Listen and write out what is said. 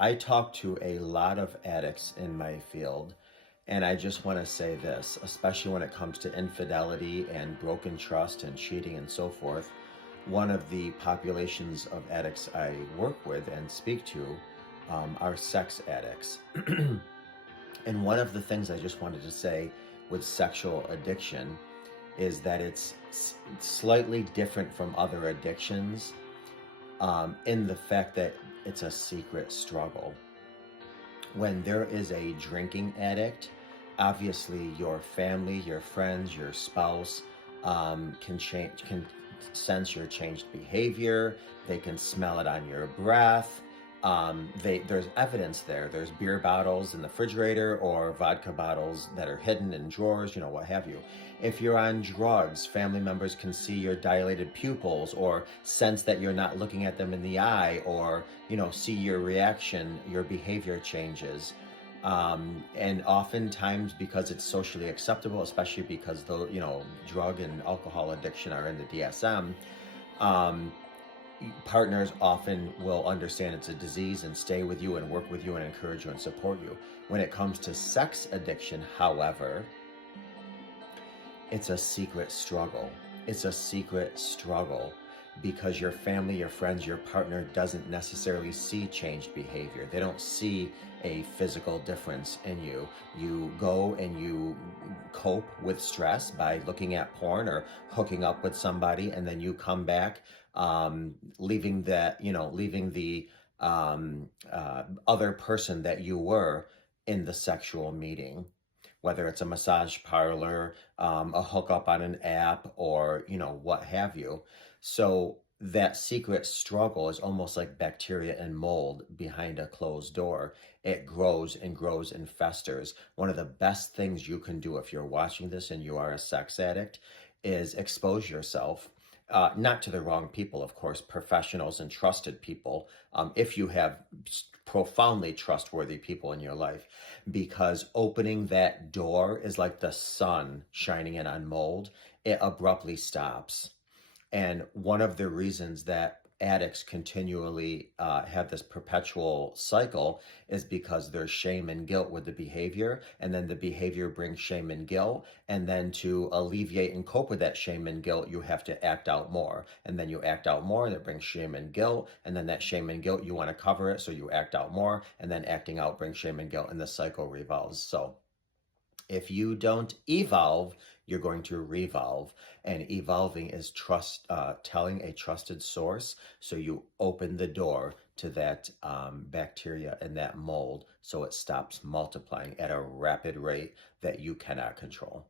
I talk to a lot of addicts in my field, and I just want to say this, especially when it comes to infidelity and broken trust and cheating and so forth. One of the populations of addicts I work with and speak to are sex addicts. And one of the things I just wanted to say with sexual addiction is that it's slightly different from other addictions in the fact that it's a secret struggle. When there is a drinking addict, obviously your family, your friends, your spouse can sense your changed behavior. They can smell it on your breath. There's evidence there. There's beer bottles in the refrigerator or vodka bottles that are hidden in drawers, what have you. If you're on drugs, family members can see your dilated pupils or sense that you're not looking at them in the eye or, see your reaction, your behavior changes. And oftentimes because it's socially acceptable, especially because drug and alcohol addiction are in the DSM, um, partners often will understand it's a disease and stay with you and work with you and encourage you and support you. When it comes to sex addiction, however, it's a secret struggle. It's a secret struggle because your family, your friends, your partner doesn't necessarily see changed behavior. They don't see a physical difference in you. You go and you cope with stress by looking at porn or hooking up with somebody, and then you come back, leaving the other person that you were in the sexual meeting, whether it's a massage parlor, a hookup on an app, or what have you. So that secret struggle is almost like bacteria and mold behind a closed door. It grows and grows and festers. One of the best things you can do if you're watching this and you are a sex addict is expose yourself. Not to the wrong people, of course, professionals and trusted people, if you have profoundly trustworthy people in your life, because opening that door is like the sun shining in on mold. It abruptly stops. And one of the reasons that addicts continually have this perpetual cycle is because there's shame and guilt with the behavior, and then the behavior brings shame and guilt, and then to alleviate and cope with that shame and guilt, you have to act out more, and then you act out more, that brings shame and guilt, and then that shame and guilt, you want to cover it, so you act out more, and then acting out brings shame and guilt, and the cycle revolves. So if you don't evolve, you're going to revolve. And evolving is telling a trusted source. So you open the door to that bacteria and that mold so it stops multiplying at a rapid rate that you cannot control.